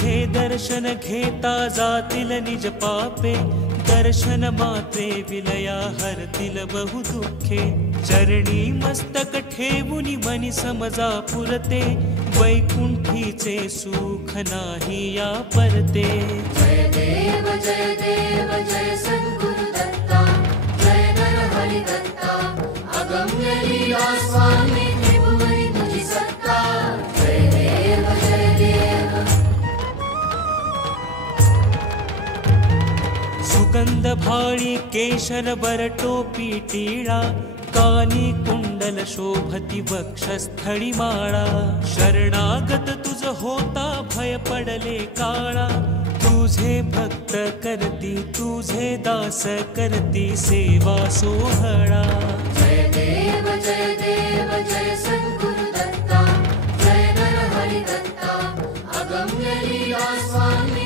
तुझे दर्शन घेता जातील निज पापे, दर्शन मात्रे विलया हरतील बहु दुःखे। चरणी मस्तक ठेवुनी मनी समजा पुरते, वैकुंठीचे सुख नाही या परते। जय देव जय सद्गुरु दत्ता, जय नरहरि दत्ता, अगम्य लीला स्वामी त्रिभुवनी तुझी सत्ता। जय देव सुगंध भाळी केशर बर टोपी टिळा, कानी कुंडल शोभती वक्षस्थळी माळा। शरणागत तुझ होता भय पडले काळा, तुझे भक्त करती तुझे दास करती सेवा सोहळा। जय देव जय सद्गुरु दत्ता, जय नरहरि दत्ता, अगम्य लीला स्वामी